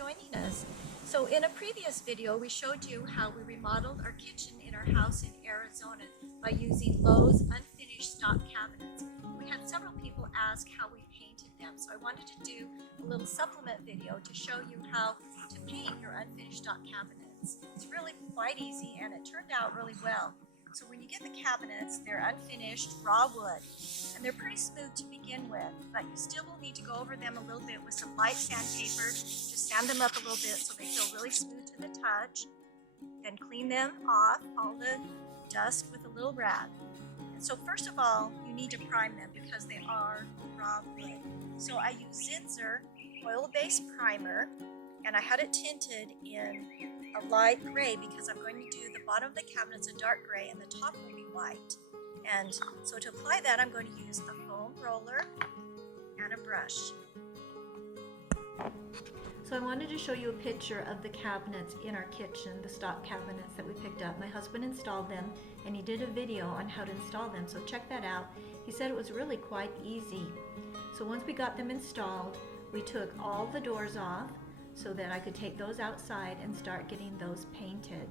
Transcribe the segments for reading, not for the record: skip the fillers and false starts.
joining us. So in a previous video, we showed you how we remodeled our kitchen in our house in Arizona by using Lowe's unfinished stock cabinets. We had several people ask how we painted them, so I wanted to do a little supplement video to show you how to paint your unfinished stock cabinets. It's really quite easy and it turned out really well. So when you get the cabinets, they're unfinished raw wood, and they're pretty smooth to begin with, but you still will need to go over them a little bit with some light sandpaper. Just sand them up a little bit so they feel really smooth to the touch. Then clean them off, all the dust, with a little rag. And so first of all, you need to prime them because they are raw wood. So I use Zinsser oil-based primer, and I had it tinted in a light gray because I'm going to do the bottom of the cabinets a dark gray and the top will be white. And so to apply that, I'm going to use a foam roller and a brush. So I wanted to show you a picture of the cabinets in our kitchen, the stock cabinets that we picked up. My husband installed them and he did a video on how to install them, so check that out. He said it was really quite easy. So once we got them installed, we took all the doors off so that I could take those outside and start getting those painted.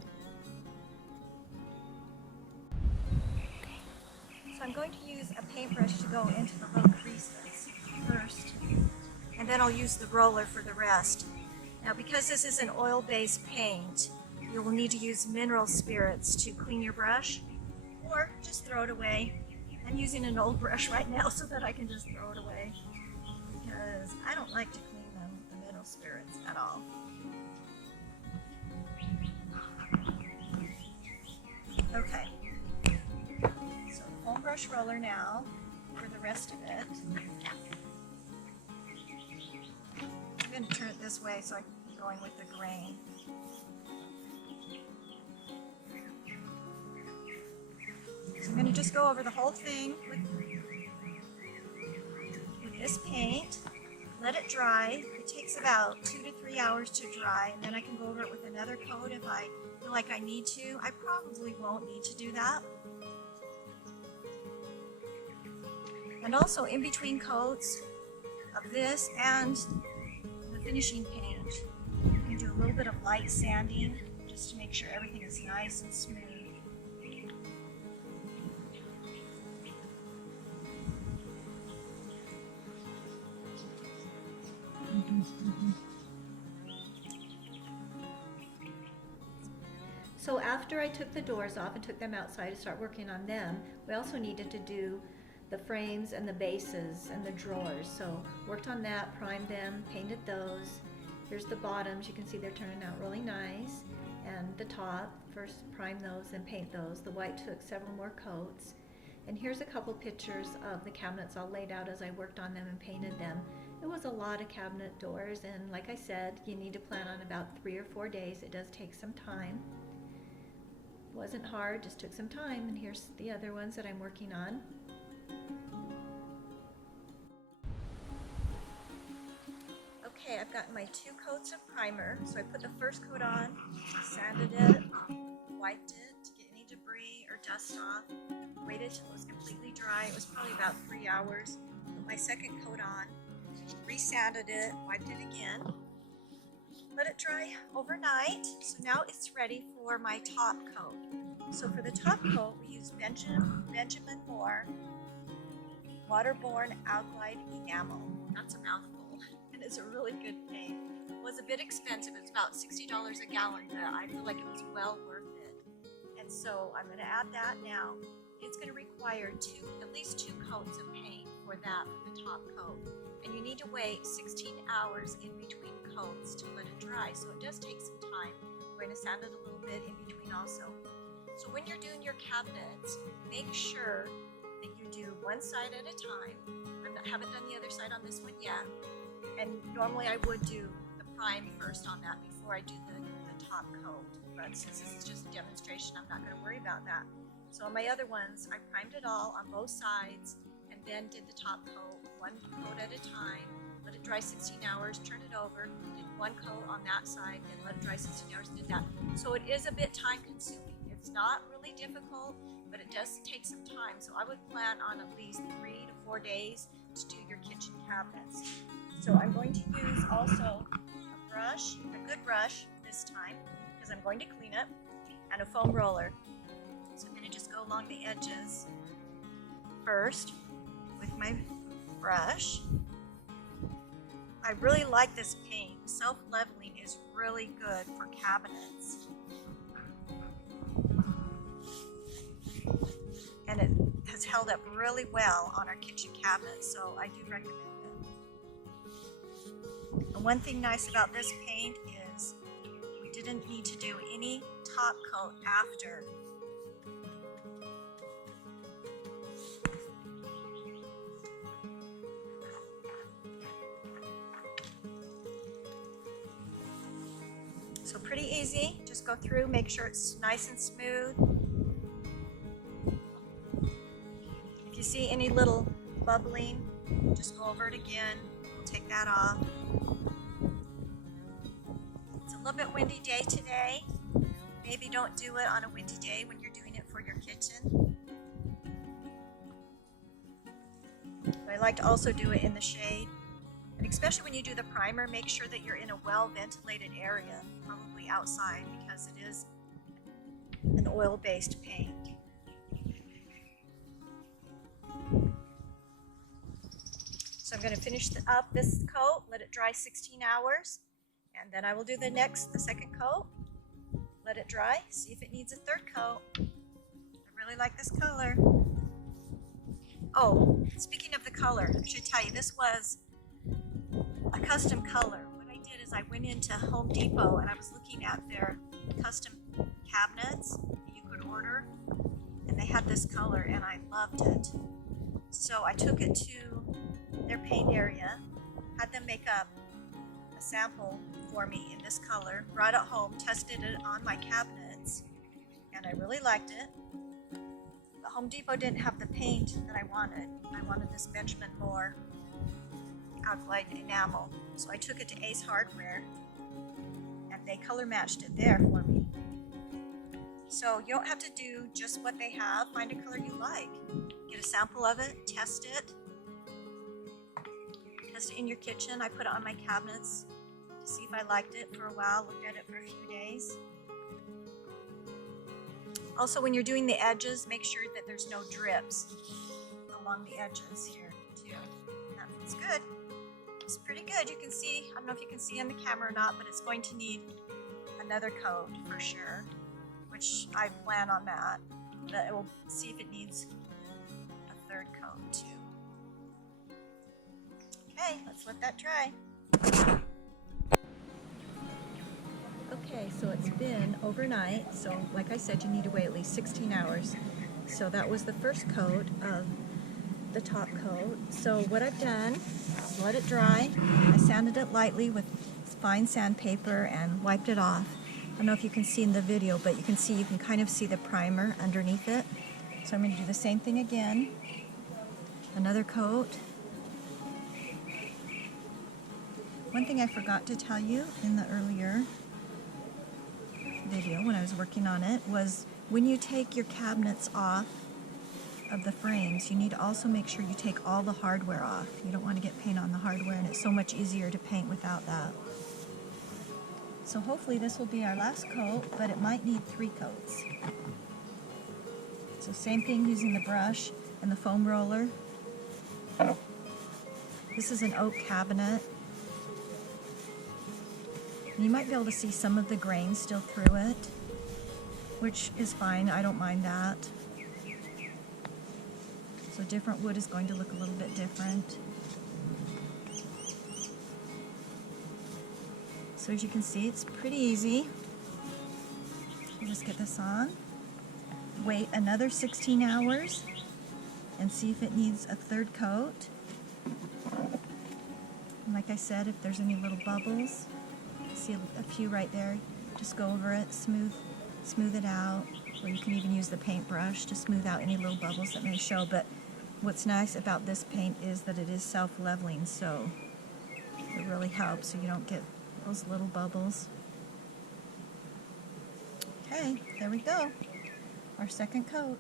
So I'm going to use a paintbrush to go into the little creases first, and then I'll use the roller for the rest. Now because this is an oil-based paint, you will need to use mineral spirits to clean your brush, or just throw it away. I'm using an old brush right now so that I can just throw it away, because I don't like to clean the mineral spirits at all. Okay, so the foam brush roller now for the rest of it. I'm going to turn it this way so I can keep going with the grain. So I'm going to just go over the whole thing with this paint. Let it dry. It takes about 2 to 3 hours to dry, and then I can go over it with another coat if I feel like I need to. I probably won't need to do that. And also in between coats of this and the finishing paint, you can do a little bit of light sanding just to make sure everything is nice and smooth. So after I took the doors off and took them outside to start working on them, we also needed to do the frames and the bases and the drawers. So worked on that, primed them, painted those. Here's the bottoms. You can see they're turning out really nice. And the top, first prime those, then paint those. The white took several more coats. And here's a couple pictures of the cabinets all laid out as I worked on them and painted them. It was a lot of cabinet doors, and like I said, you need to plan on about 3 or 4 days. It does take some time. It wasn't hard, just took some time, and here's the other ones that I'm working on. Okay, I've got my 2 coats of primer. So I put the first coat on, sanded it, wiped it to get any debris or dust off, waited till it was completely dry. It was probably about 3 hours. Put my second coat on, resanded it, wiped it again, let it dry overnight. So now it's ready for my top coat. So for the top coat, we use Benjamin Moore Waterborne Alkali Enamel. That's a mouthful, and it's a really good paint. It was a bit expensive. It's about $60 a gallon, but I feel like it was well worth it. And so I'm going to add that now. It's going to require at least 2 coats of paint for that, for the top coat. And you need to wait 16 hours in between coats to let it dry, so it does take some time. I'm going to sand it a little bit in between also. So when you're doing your cabinets, make sure that you do one side at a time. I haven't done the other side on this one yet. And normally I would do the prime first on that before I do the top coat. But since this is just a demonstration, I'm not going to worry about that. So on my other ones, I primed it all on both sides and then did the top coat, one coat at a time, let it dry 16 hours, turn it over, did one coat on that side, then let it dry 16 hours, did that. So it is a bit time consuming. It's not really difficult, but it does take some time. So I would plan on at least 3 to 4 days to do your kitchen cabinets. So I'm going to use also a brush, a good brush this time, because I'm going to clean it, and a foam roller. So I'm going to just go along the edges first with my brush. I really like this paint. Self-leveling is really good for cabinets. And it has held up really well on our kitchen cabinets, so I do recommend it. And one thing nice about this paint is we didn't need to do any top coat after. So pretty easy, just go through, make sure it's nice and smooth. If you see any little bubbling, just go over it again, we'll take that off. It's a little bit windy day today. Maybe don't do it on a windy day when you're doing it for your kitchen. But I like to also do it in the shade. And especially when you do the primer, make sure that you're in a well-ventilated area, probably outside, because it is an oil-based paint. So I'm going to finish up this coat, let it dry 16 hours, and then I will do the second coat, let it dry, see if it needs a third coat. I really like this color. Oh, speaking of the color, I should tell you, this was a custom color. What I did is I went into Home Depot and I was looking at their custom cabinets that you could order, and they had this color and I loved it. So I took it to their paint area, had them make up a sample for me in this color, brought it home, tested it on my cabinets, and I really liked it. But Home Depot didn't have the paint that I wanted. I wanted this Benjamin Moore alkyd enamel. So I took it to Ace Hardware and they color matched it there for me. So you don't have to do just what they have. Find a color you like. Get a sample of it, test it. Test it in your kitchen. I put it on my cabinets to see if I liked it for a while. Looked at it for a few days. Also, when you're doing the edges, make sure that there's no drips along the edges here too. That looks good. It's pretty good. You can see, I don't know if you can see on the camera or not, but it's going to need another coat for sure, which I plan on that. But we'll see if it needs a third coat too. Okay, let's let that dry. Okay, so it's been overnight, so like I said, you need to wait at least 16 hours. So that was the first coat of the top coat. So what I've done is let it dry. I sanded it lightly with fine sandpaper and wiped it off. I don't know if you can see in the video, but you can kind of see the primer underneath it. So I'm going to do the same thing again. Another coat. One thing I forgot to tell you in the earlier video when I was working on it was when you take your cabinets off of the frames, you need to also make sure you take all the hardware off. You don't want to get paint on the hardware, and it's so much easier to paint without that. So hopefully this will be our last coat, but it might need 3 coats. So same thing using the brush and the foam roller. This is an oak cabinet. You might be able to see some of the grain still through it, which is fine. I don't mind that. So different wood is going to look a little bit different. So as you can see, it's pretty easy. I'll just get this on. Wait another 16 hours and see if it needs a third coat. And like I said, if there's any little bubbles, see a few right there, just go over it, smooth it out, or you can even use the paintbrush to smooth out any little bubbles that may show. But what's nice about this paint is that it is self-leveling, so it really helps so you don't get those little bubbles. Okay, there we go, our second coat.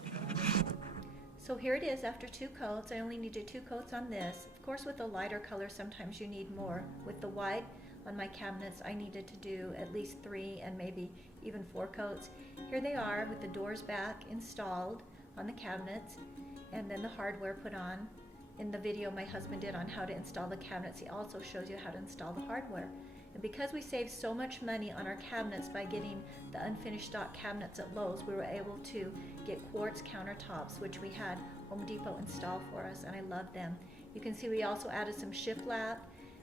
So here it is after 2 coats. I only needed 2 coats on this. Of course, with a lighter color, sometimes you need more. With the white on my cabinets, I needed to do at least 3 and maybe even 4 coats. Here they are with the doors back installed on the cabinets and then the hardware put on. In the video my husband did on how to install the cabinets, he also shows you how to install the hardware. And because we saved so much money on our cabinets by getting the unfinished stock cabinets at Lowe's, we were able to get quartz countertops, which we had Home Depot install for us, and I love them. You can see we also added some shiplap,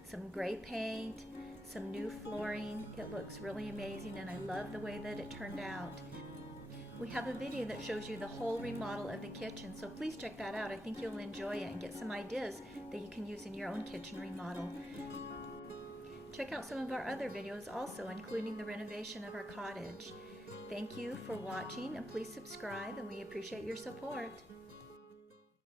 some gray paint, some new flooring. It looks really amazing, and I love the way that it turned out. We have a video that shows you the whole remodel of the kitchen, so please check that out. I think you'll enjoy it and get some ideas that you can use in your own kitchen remodel. Check out some of our other videos also, including the renovation of our cottage. Thank you for watching, and please subscribe, and we appreciate your support.